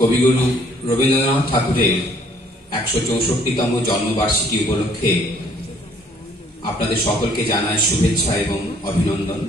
কবিগুরু রবীন্দ্রনাথ ঠাকুরের ১৬৪তম জন্মবার্ষিকী উপলক্ষে আপনাদের সকলকে জানাই শুভেচ্ছা এবং অভিনন্দন।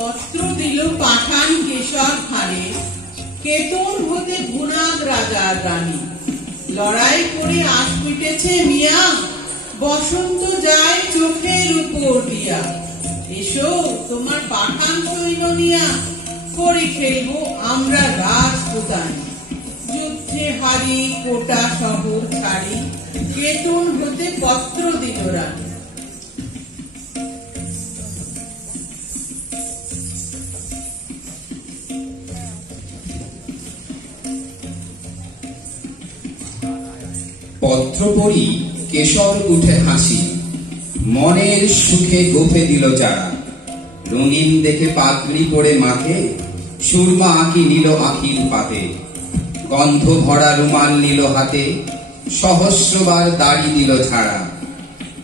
পত্র দিল পাঠান কেশর খানে, কেতন হতে ভুনাগ রাজার রানী। লড়াই করে আশ মিটেছে মিয়া, বসন্ত যায় চোখের উপর দিয়া। এসো তোমার পাঠান সৈন্য নিয়া, করি খেলবো আমরা রাজপুতানি। যুদ্ধে হারি কোটা শহর ছাড়ি, কেতন হতে পত্র দিল রানী। পত্র পড়ি কেশর উঠে হাসি, মনের সুখে গোফে দিল যারা। রঙিন দেখে পাগড়ি পরে মাথে, সুরমা আঁকি নিল আঁখির পাতে। গন্ধ ভরা রুমাল নিল হাতে, সহস্রবার দাড়ি দিল ছাড়া।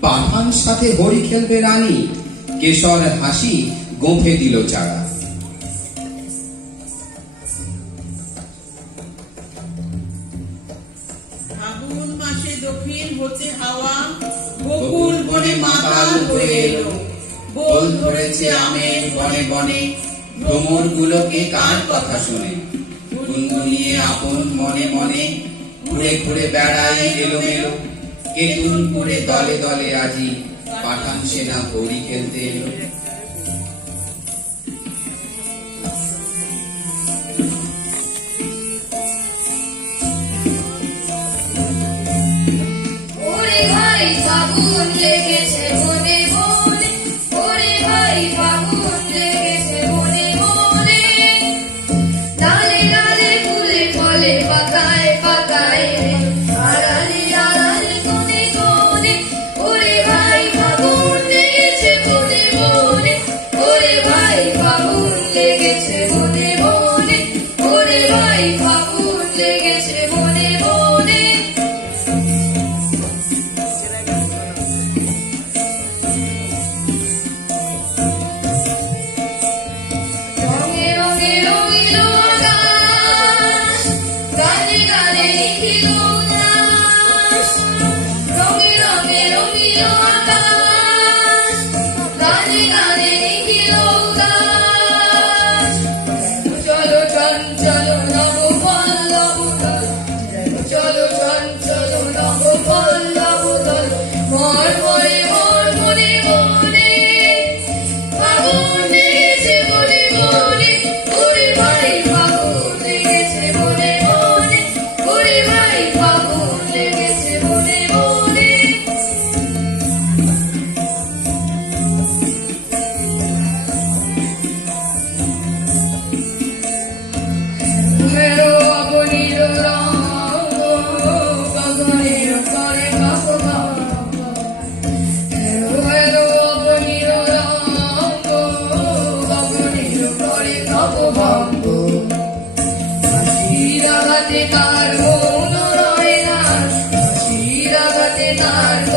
পাঠান সাথে হরি খেলবে রানী, কেশর হাসি গোফে দিল চারা। দক্ষিণ হতে হাওয়া, বকুল বনে মাতাল হয়ে এলো। বল ধরেছে আমের বনে বনে, ভ্রমর গুলোকে কার কথা শুনে। গুনগুনিয়ে আপন মনে মনে, ঘুরে ঘুরে বেড়ায় এলোমেলো। কেতুন করে দলে দলে আজি, পাঠান সেনা হরি খেলতে এলো। ফাগুন লেগেছে মনে মনে, ওরে ভাই ফাগুন লেগেছে মনে মনে। ডালে ডালে ফুলে ফলে পাকায় পাকায়, আড়ালে আড়ালে কোণে কোণে, ওরে ভাই ফাগুন লেগেছে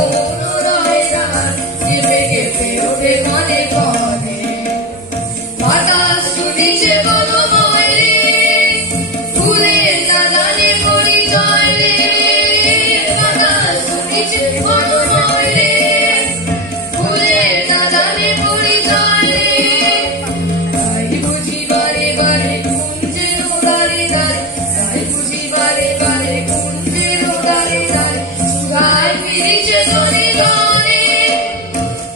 অনুরয় গান কেঁপে কেঁপে ওঠে মনে মনে। বাতাস শুনিছে বনময় রে, ফুলের নাদানে পরিচয় রে। বাতাস শুনিছে বনময় রে, ফুলের নাদানে পরিচয় রে। তাই বুঝি বারে বারে কুঞ্জের দ্বারে দ্বারে, তাই বুঝি বারে বারে কুঞ্জের দ্বারে দ্বারে। সুগায় ফিরিছে ধনে ধনে,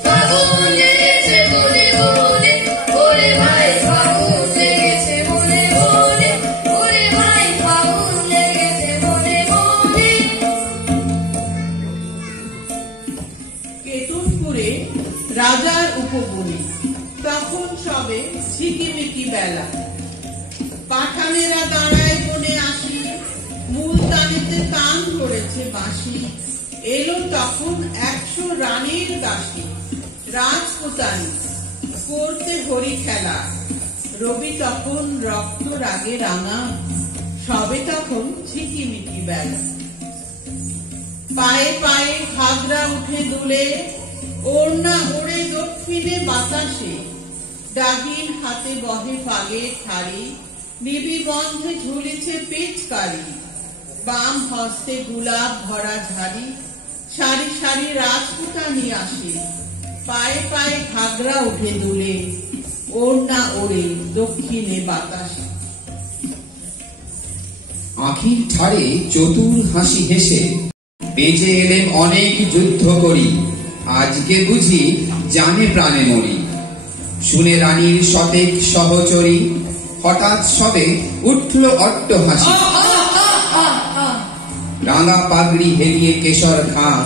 ফাগুন লেগেছে বনে বনে। ওরে ভাই ফাগুন লেগেছে বনে বনে, ওরে ভাই ফাগুন লেগেছে বনে বনে। কেতুনপুরে রাজার উপবনে, তখন সবে ঝিকিমিকি বেলা। পাঠানেরা দাঁড়ায় বনে আসি, মুলতানিতে তান করেছে বাঁশি। এলো তখন 100 রানীর দাসী, রাজপুতানি করতে হরি খেলা। রবি তখন রক্ত রাগে রাঙা, সবে তখন ঝিকিমিকি বেলা। পায়ে পায়ে ঘাগরা উঠে দুলে, ওড়না ওড়ে দক্ষিণে বাতাসে। ডাগির হাতে বহে ফাগের ঠাড়ি, নিবি বন্ধে ঝুলিছে পিচকারি। বাম হস্তে গুলাব ভরা ঝাড়ি, সারি সারি রাজপুতানি আসে। পায়ে পায়ে ঘাগরা উঠে দুলে, ওড়না ওড়ে দক্ষিণে বাতাসে। আখির ঠাড়ে চতুর হাসি হেসে, বেঁচে এলেম অনেক যুদ্ধ করি, আজকে বুঝি জানে প্রাণে মরি। শুনে রানীর শতেক সহচরী, হঠাৎ সবে উঠল অট্ট হাসি। রাঙা পাগড়ি হেলিয়ে কেশর খাঁ,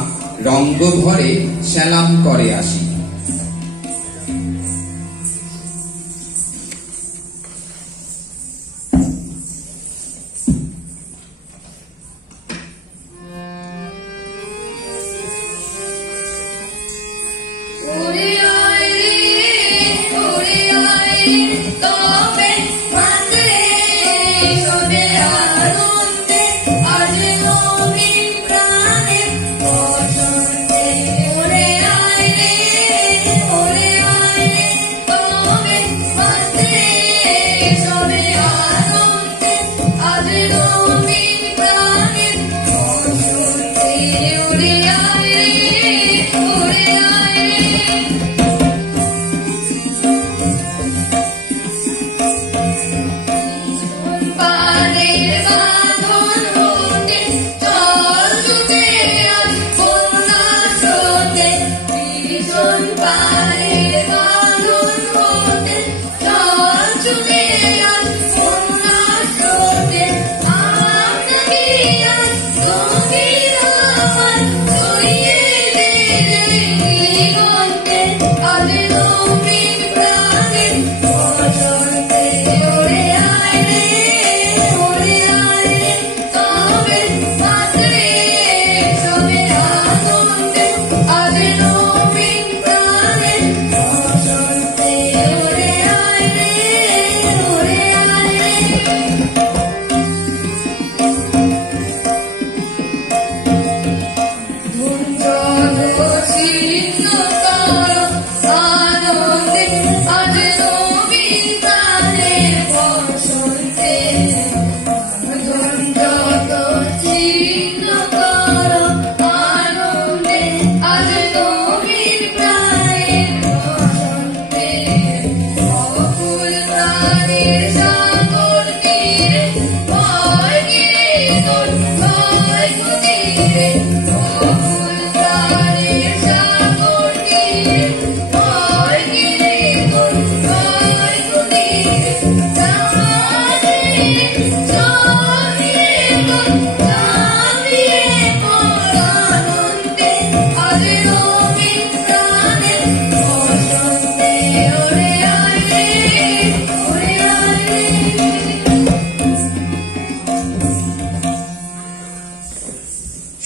রঙ্গ ভরে সেলাম করে আসি। ওরে আয় রে, ওরে আয় রে, তবে ভাঙরে সবে আনন্দে। আজ নবীন প্রাণে বসন্তে। ওরে আয় রে, ওরে আয় রে, তবে ভাঙরে সবে আনন্দে। আজ নবীন প্রাণে বসন্তে। ওরে আয় রে, ওরে আয় রে। পানের বাঁধন হতে জল জুটে আজ বন্যা স্রোতে। ভীষণ পানের বাঁধন হতে জল জুটে আজ বন্যা স্রোতে। আপনাকে আজ গভীর আমার ছড়িয়ে দিলে দিগন্তে। আজ নবীন প্রাণে বসন্তে। ওরে আয় রে, ওরে আয় রে, তবে মাত্রে সবে আনন্দে। আজ নবীন প্রাণে বসন্তে। ওরে আয় রে, ওরে আয় রে।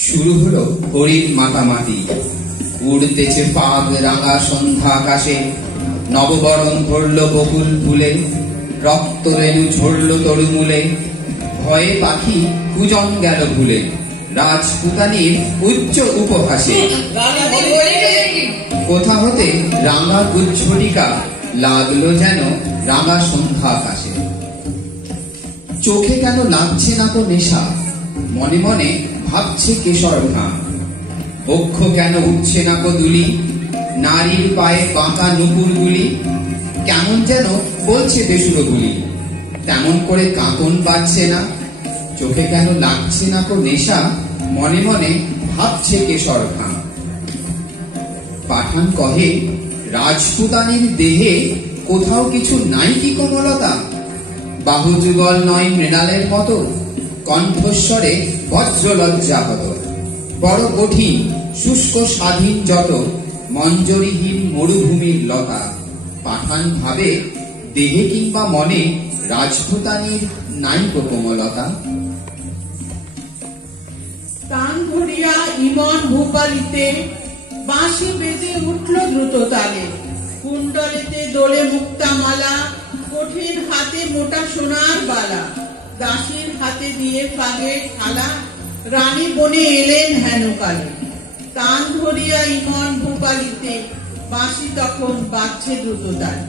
শুরু হলো হরিণ মাতামাতি। উড়তেছে পাগ রাঙা সন্ধ্যা আকাশে, নববরণ ধরল বকুল ফুলে, রক্ত রেণু ঝরল তরুমূলে। ভয়ে পাখি কুজন গেল ভুলে, রাজপুতানির উচ্চ উপহাসে। কোথা হতে রাঙা গুচ্ছটিকা লাগলো যেন রাঙা সন্ধ্যা আকাশে। চোখে কেন লাগছে না তো নেশা, মনে মনে ভাবছে কেশর ঘাম। বক্ষ কেন উঠছে না কো দুলি, নারীর পায়ে বাঁকা নুপুরগুলি কেমন যেন বলছে বেসুরগুলি। তেমন করে কাঁকন বাজছে না, চোখে কেন লাগছে না কো নেশা, মনে মনে ভাবছে কেশর ঘাম। পাঠান কহে, রাজপুতানির দেহে কোথাও কিছু নাই কি কোমলতা? বাহু যুগল নয় মৃণালের মতো, কণ্ঠস্বরে বজ্রলজ্জা হত। বড় কঠিন শুষ্ক স্বাধীন যত, মঞ্জরিহীন মরুভূমির লতা। পাঠান ভাবে, দেহে কিংবা মনে রাজপুতানির নাই কো কোমলতা। তান ধরিয়া ইমন ভূপালিতে বাঁশি বেজে উঠল দ্রুত তালে। কুণ্ডলেতে দোলে মুক্তামালা, কঠিন হাতে মোটা সোনার বালা। দাসীর হাতে দিয়ে ফাগে থালা, রানী বনে এলেন হেন কালে। তান ধরিয়া ইমন ভূপালিতে বাঁশি তখন বাজছে দ্রুত তালে।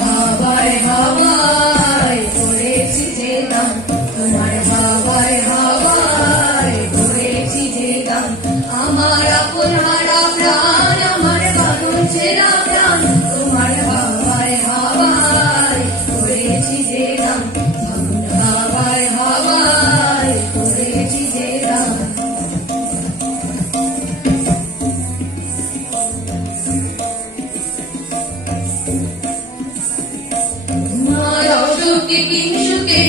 হাওয়ায় হাওয়ায় করেছি যে গান, তোমার হাওয়ায় হাওয়ায় করেছি যে গান। আমার আপন হারা প্রাণ, আমার বাঁধন ছেঁড়া প্রাণ, তোমার হাওয়ায় হাওয়ায় করেছি যে গান। হাওয়ায় হাওয়ায় করেছি যে গান। সুখে কিংসুকে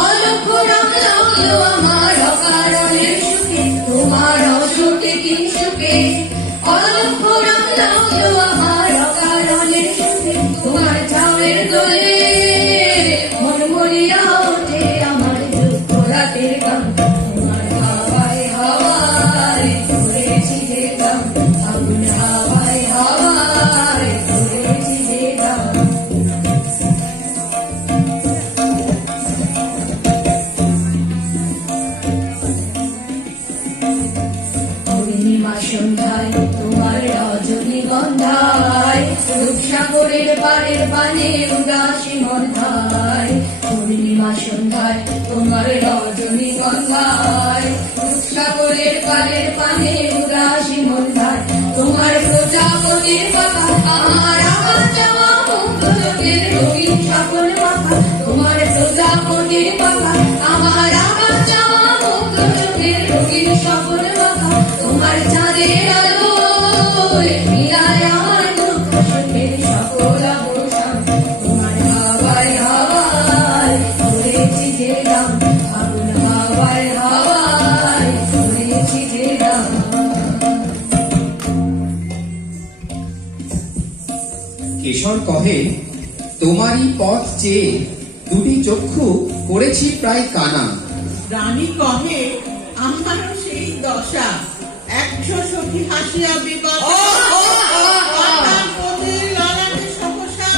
অলক্ষ রাম লাগলো আমার অকারণের সুখে। তোমার সুখে কিংসুকে অলক্ষ রাম লাগলো আমার অকারণের সুখে। তোমার ছাউয়ের দোলে মন মরিয়া ওঠে আমার দুঃখ রাতের গান। তোমার হাওয়ায় হাওয়ায় করেছি যে গান, আগুন হাওয়ায় হাওয়ায় করেছি যে গান। সন্ধ্যায় তোমার রজনীগন্ধায়, রূপসাগরের পাড়ের পানে উদাসী মন্ধায়। পূর্ণিমা সন্ধ্যায় তোমার রজনীগন্ধায়, রূপসাগরের পাড়ের পানে উদাসী মন্ধায়। তোমার প্রজাপতির পাখা আমার আকাশ চাওয়া মুক্ত চোখের রঙিন সকল পাখা। তোমার প্রজাপতির পাখা আমার আকাশ চাওয়া মুক্ত চোখের রঙিন সকল পাখা। তোমার চাঁদের আলো মিলায় আমার দুঃখ সুখের সকল অবসান। তোমার হাওয়ায় হাওয়ায় করেছি যে গান, আগুন হাওয়ায় হাওয়ায় করেছি যে গান। কেশর কহে, তোমারই পথ চেয়ে দুটি চক্ষু পড়েছি প্রায় কানা। রানী কহে, আমারও সেই দশা। 100 সখী হাসিয়া বিপদ ললাটে সহসা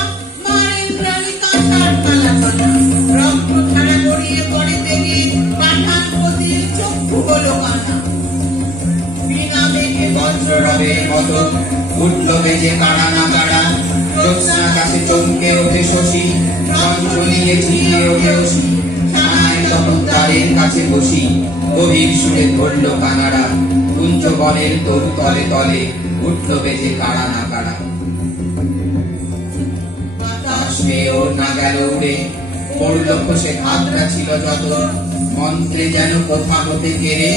মারেন রানী কাঁসার কালা কানা। রক্ত ধারা গড়িয়ে পড়ে দেখে পাঠান পতির চক্ষু হলো কানা। বিনা বেগে বজ্ররবের মতো উঠল বেজে কাড়া না কাড়া। জ্যোৎস্নাকাশে চমকে ওঠে শশী, কণ্ঠ নিয়ে ঝিলিয়ে ওঠে অসি। ছানায় তখন দ্বারের কাছে বসি, গভীর সুরে ধরল কানাড়া। কুঞ্জ বনের তরু তলে তলে উঠল বেজে কাড়া না কাড়া। বাতাস পেয়ে ওর না গেল উড়ে, পড়ল খসে ঘাতরা ছিল যত। মন্ত্রে যেন কোথা হতে কেড়ে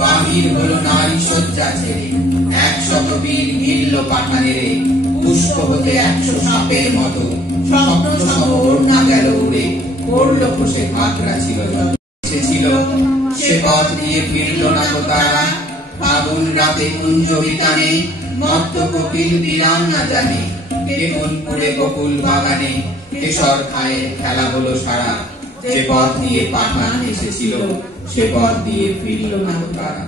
বাহির হলো নারী শয্যা ছেড়ে। 100 বীর ঘিরল পাঠানেরে, পুষ্প হতে 100 সাপের মতো। স্বপ্ন সহ ওর না গেল উড়ে, পড়ল খসে ঘাতরা ছিল যত। ছিল সে পথ দিয়ে ফিরল না তো তারা। ফাগুন রাতে কুঞ্জ বিতানে, মত্ত কোকিল বিরাম না জানে। কেবল পুরে বকুল বাগানে, কেশর খায়ে খেলা হলো সারা। যে পথ দিয়ে পাঠান এসেছিল সে পথ দিয়ে ফিরল না তারা।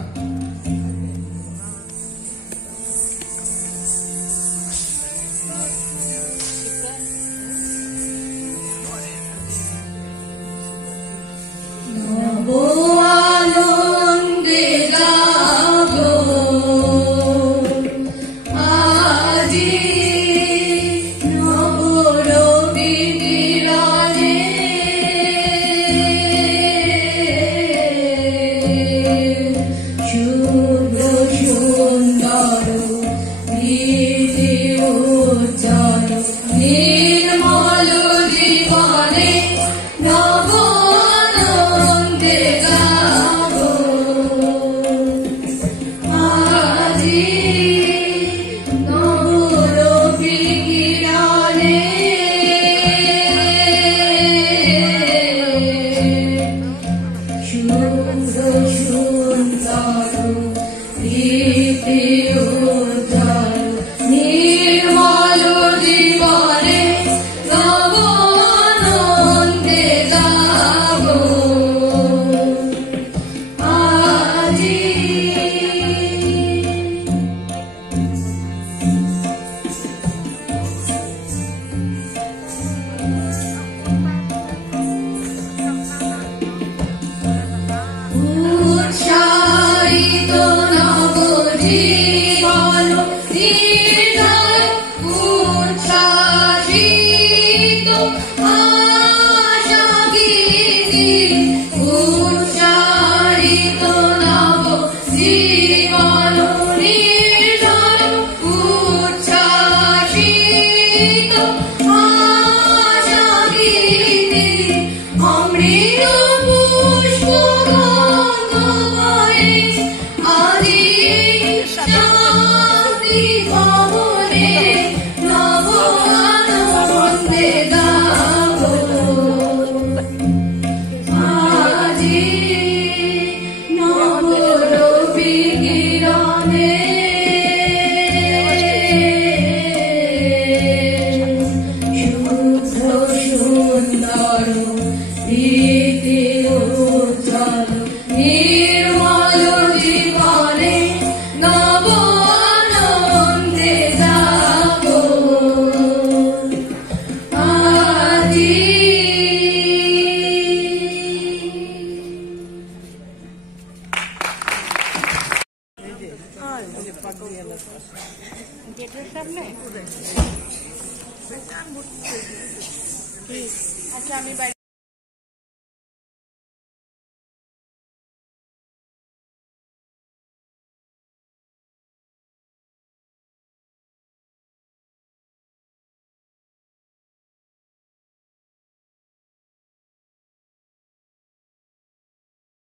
আনন্দে গাবো আজি নবরবি কিরণে, শুভ্র সুন্দর গীতি উজ্জ্বল নির্মল জীবনে নব আনন্দে গাবো আজি নবরবি কিরণে, শুভ্র সুন্দর গীতি উজ্জ্বল নির্মল জীবনে নব আনন্দে গাবো আজি। উৎসাহিত নব জীবন হৃদয় উচ্ছ্বাসিত আশা গীতি, উৎসাহিত নব জীবন হৃদয় উচ্ছ্বাসিত আশা গীতি, অমৃত পুষ্প গঙ্গময়ে আজি শান্তি ভবনে নব আনন্দে গাবো আজি নবরবি কিরণে, শুভ্র সুন্দর গীতি উজ্জ্বল নির্মল জীবনে নব আনন্দে গাবো আজি। গেটের সামনে আচ্ছা আমি